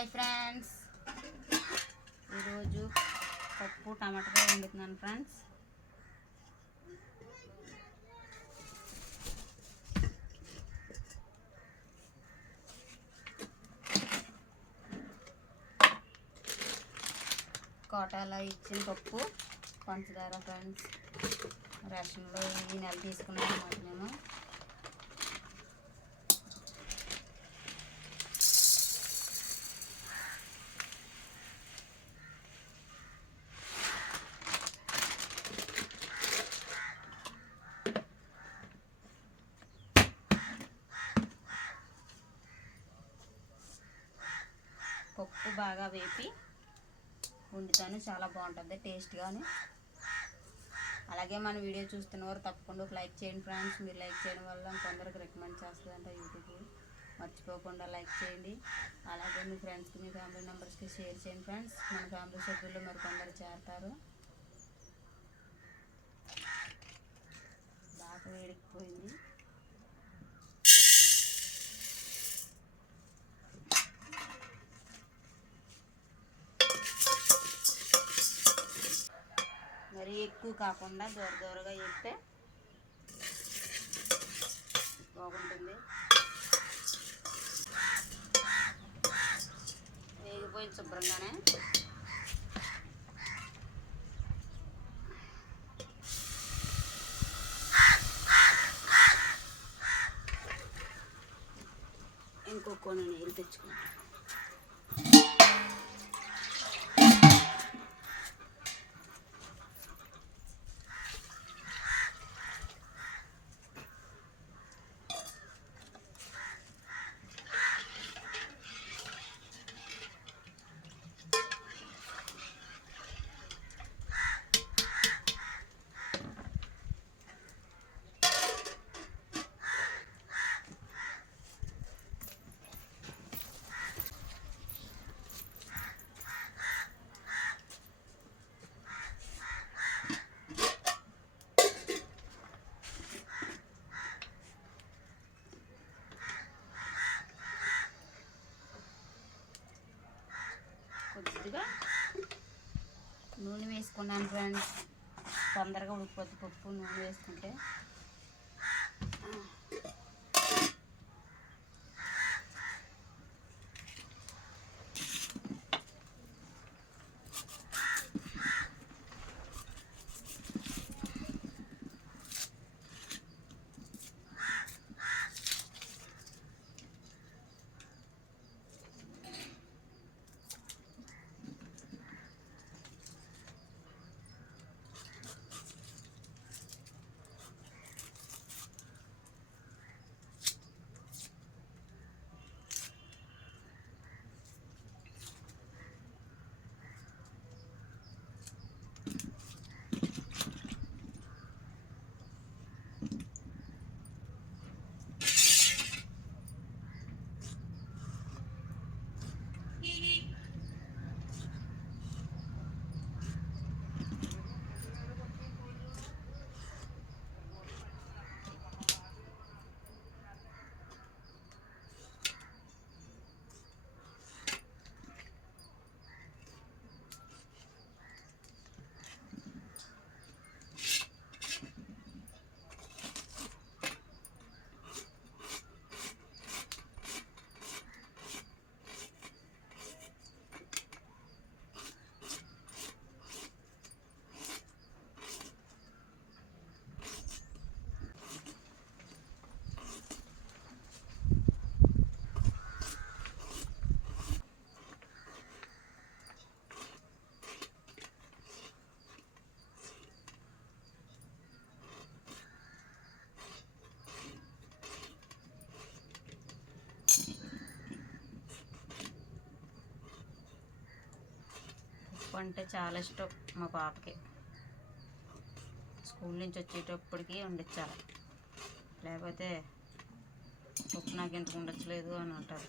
Hi friends. ఈరోజు పప్పు టమాటా వండుతున్నాను friends. కోటాలో ఇచ్చిన పప్పు పంచదార ఫ్రెండ్స్. రేషన్లో ఈ నెల తీసుకున్నాం అన్నమాట మేము. పప్పు బాగా వేపి వండుతాను. చాలా బాగుంటుంది టేస్ట్గాను. అలాగే మన వీడియో చూస్తున్న వారు తప్పకుండా ఒక లైక్ చేయండి ఫ్రెండ్స్. మీరు లైక్ చేయడం వల్ల కొందరికి రికమెండ్ చేస్తుందంట యూట్యూబ్ మర్చిపోకుండా లైక్ చేయండి. అలాగే మీ ఫ్రెండ్స్కి మీ ఫ్యామిలీ మెంబర్స్కి షేర్ చేయండి ఫ్రెండ్స్. మన ఫ్యామిలీ సభ్యులు మరి కొందరు చేరతారు. బాగా వేడికిపోయింది మరి ఎక్కువ కాకుండా దూర దూరగా వేస్తే బాగుంటుంది. వేగిపోయింది శుభ్రంగానే. ఇంకో కొన్ని నీళ్ళు తెచ్చుకుంటాం కొద్దిగా నూనె ఫ్రెండ్స్. తొందరగా ఉడికిపోద్ది పప్పు నూనె వేసుకుంటే. పప్పు అంటే చాలా ఇష్టం మా పాపకి. స్కూల్ నుంచి వచ్చేటప్పటికి వండించాలి లేకపోతే పప్పు నాకు ఇంతకు ఉండట్లేదు అని అంటారు.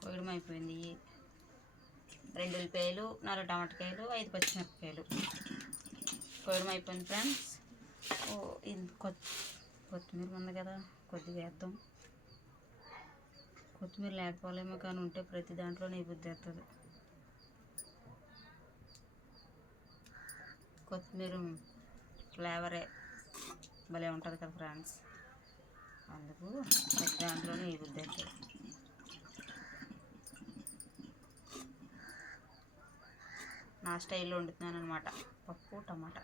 కోయడం అయిపోయింది. రెండు ఉల్లిపాయలు నాలుగు టమాటకాయలు ఐదు పచ్చిమిరపకాయలు. కోయడం అయిపోయింది ఫ్రెండ్స్. ఓ ఇది కొ కొత్తిమీర ఉంది కదా కొద్దిగా వేద్దాం. కొత్తిమీర లేకపోలేమో కానీ ఉంటే ప్రతి దాంట్లో నెయ్యి బుద్ధి వస్తుంది కొత్తిమీర ఫ్లేవరే. భలే ఉంటుంది కదా ఫ్రెండ్స్. అందుకు ప్రతి దాంట్లో నెయ్యి బుద్ధి వస్తుంది నా స్టైల్లో వండుతున్నాను అనమాట పప్పు టమాటా.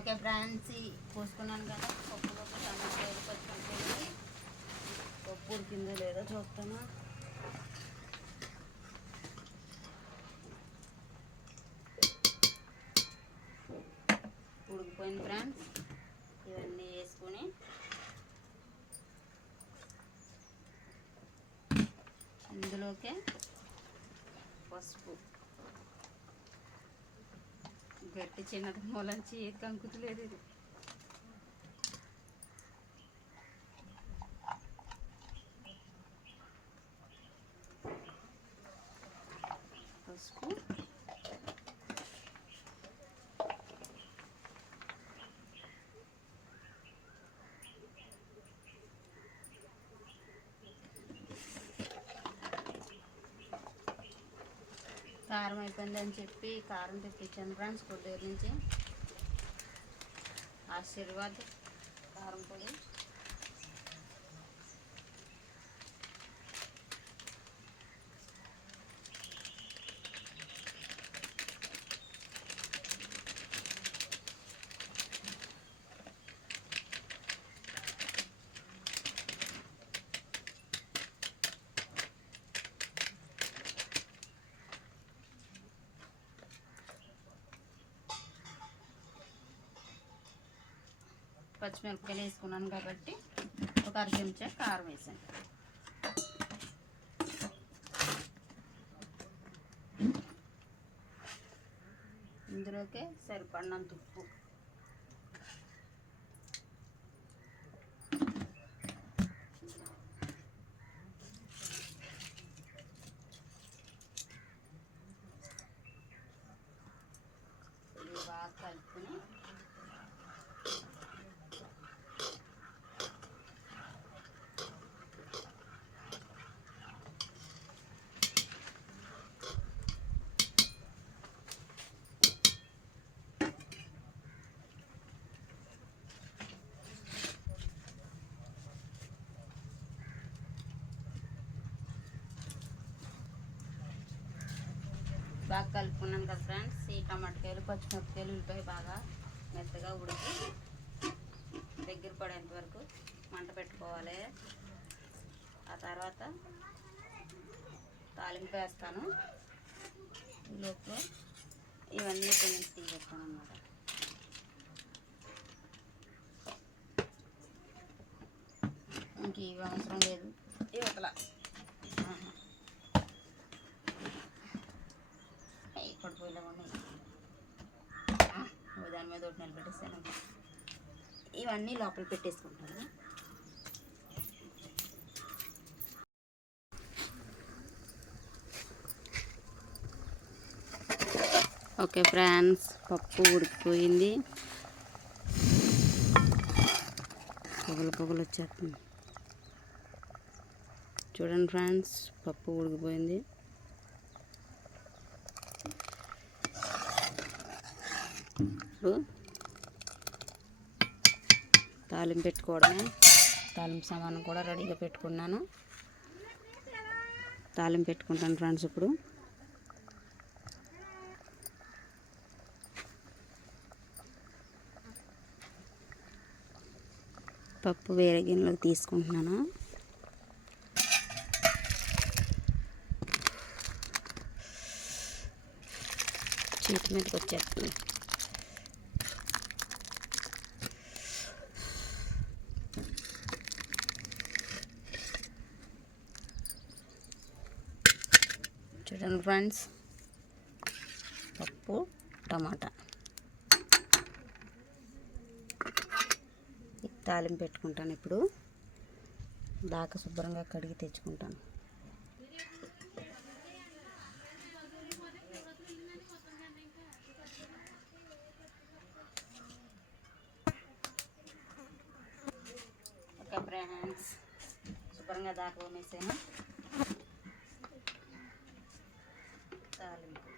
ఓకే ఫ్రెండ్స్ పోసుకున్నాను కదా. పప్పులోకి టమాటాలు పచ్చిమిరపకాయలు పప్పు ఉడికిందో లేదో చూస్తాను. ఉడికిపోయింది ఫ్రెండ్స్ ఇవన్నీ వేసుకొని ఇందులోకే పసుపు. గట్టి చిన్నది మూలంచి కంకుతులేదు ఇది పసుపు కారం అయిపోయిందని చెప్పి కారం తెప్పించాను ఫ్రెండ్స్ కొద్దిగా నుంచి. ఆశీర్వాద్ కారం పొడి. పచ్చిమిరపకాయలు వేసుకున్నాను కాబట్టి ఒక అర చెంచా కారం వేసాను. ఇందులోకే సరిపడినంత ఉప్పు ఇది బాగా కలుపుకొని బాగా కలుపుకున్నాను కదా ఫ్రెండ్స్. ఈ టమాటకాయలు పచ్చిమిరపకాయలు ఉల్లిపాయ బాగా మెత్తగా ఉడికి దగ్గర పడేంత వరకు మంట పెట్టుకోవాలి. ఆ తర్వాత తాలింపు వేస్తాను. లోపు ఇవన్నీ కొంచెం తీసేస్తాను అన్నమాట. ఇంక ఇవి అవసరం లేదు. యువతల ఉన్నాయి దాని మీద ఒకటి నిలబెట్టేస్తాను ఇవన్నీ లోపల పెట్టేసుకుంటాను. ఓకే ఫ్రెండ్స్ పప్పు ఉడికిపోయింది. పొగలు పొగలు వచ్చేస్తుంది చూడండి ఫ్రెండ్స్ పప్పు ఉడికిపోయింది. ఇప్పుడు తాలింపు పెట్టుకోవడమే. తాలింపు సామాను కూడా రెడీగా పెట్టుకున్నాను. తాలింపు పెట్టుకుంటాను ఫ్రెండ్స్ ఇప్పుడు. పప్పు వేరే గిన్నెలోకి తీసుకుంటున్నాను. చేతి మీదకి వచ్చేస్తుంది చూడండి ఫ్రెండ్స్. పప్పు టమాటా. ఈ తాలింపు పెట్టుకుంటాను ఇప్పుడు. దాకా శుభ్రంగా కడిగి తెచ్చుకుంటాను. Okay friends. శుభ్రంగా దాకా వేసాను తాలింపు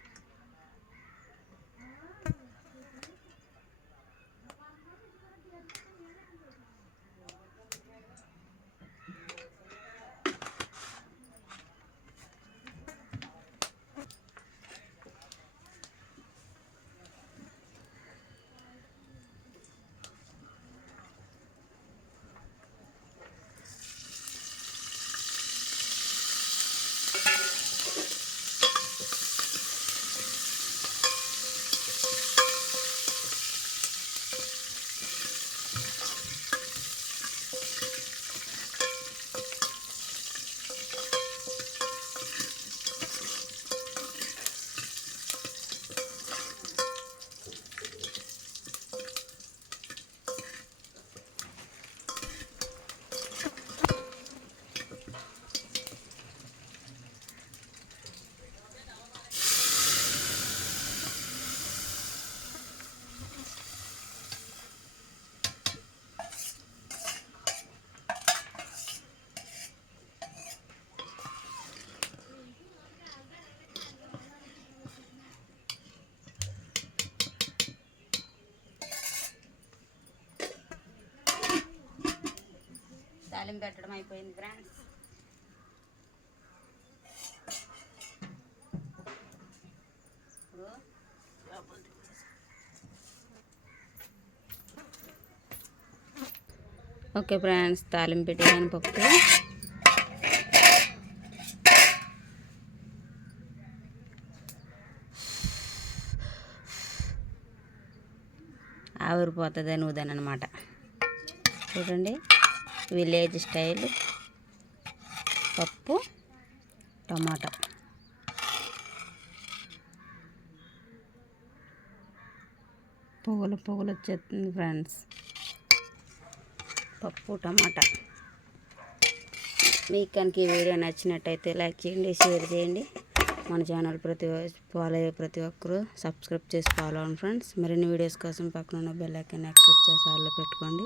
తాలింపు పెట్టడం అయిపోయింది ఫ్రెండ్స్ ఇప్పుడు ఓకే ఫ్రెండ్స్ తాలింపు పెట్టేసాను పప్పు. ఆవిరిపోతుంది అని అనమాట చూడండి. Village style. పప్పు టమాటా. పొగలు పొగలు వచ్చేస్తుంది ఫ్రెండ్స్. పప్పు టమాటా. మీకు కనుక ఈ వీడియో నచ్చినట్టయితే లైక్ చేయండి షేర్ చేయండి. మన ఛానల్ ప్రతి ఫాలో అయ్యే ప్రతి ఒక్కరూ సబ్స్క్రైబ్ చేసి ఫాలో అవ్వండి ఫ్రెండ్స్. మరిన్ని వీడియోస్ కోసం పక్కన ఉన్న బెల్ ఐకాన్ యాక్టివేట్ చేసి ఆల్లో పెట్టుకోండి.